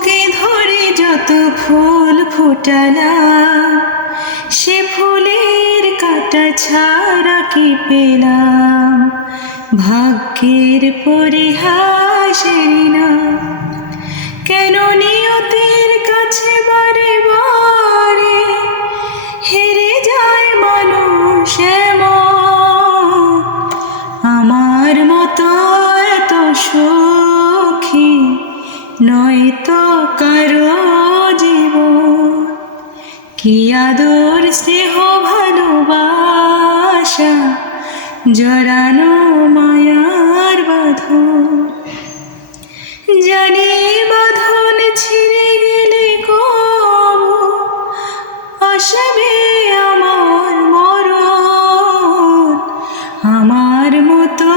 বুকে ধরে যত ফুল ফুটালাম, সে ফুলের কাঁটা ছাড়া কি পেলাম? ভাগ্যের পরিহাসের না, কেন নিয়তির কাছে বারে বারে হেরে যায় মানুষ এমন? আমার মতো এত সুখী নয়তো কারো জীবন। কি আদর স্নেহ ভালোবাসা জড়ানো মায়ার বাঁধন। জানি বাঁধন ছিঁড়ে গেলে কবু আসবে আমার মরণ। আমার মতো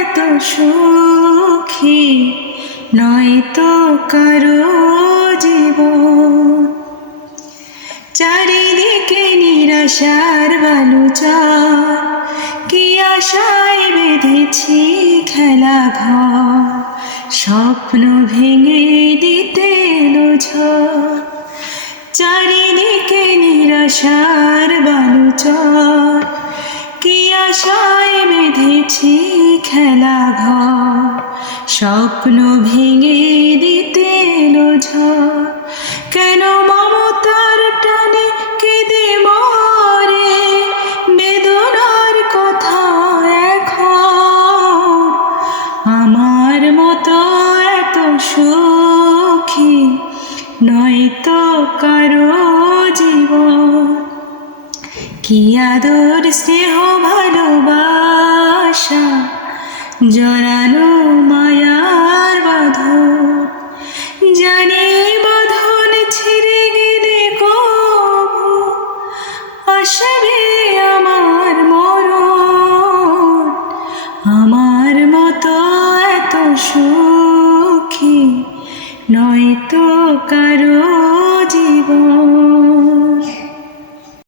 এত সুখী নয়তো কারো জীবন। চারিদিকে নিরাশার বালুচর, কি আশায় বেঁধেছি খেলা ঘর, স্বপ্ন ভেঙে দিতে এলো ঝড়। চারিদিকে নিরাশার বালুচর, কি আশায় বেঁধেছি খেলা ঘর, স্বপ্ন ভেঙে দিতে এলো ঝড়। কেন মমতার টানে কেঁদে মরে বেদনার কথা এখন? আমার মতো এত সুখী নয়তো কারো জীবন। কি আদর স্নেহ ভালোবাসা জড়ানো মায়ার বাঁধন। জানি বাঁধন ছিঁড়ে গেলে কবু আসবে আমার মরণ। আমার মতো এত সুখী নয়তো কারো জীবন।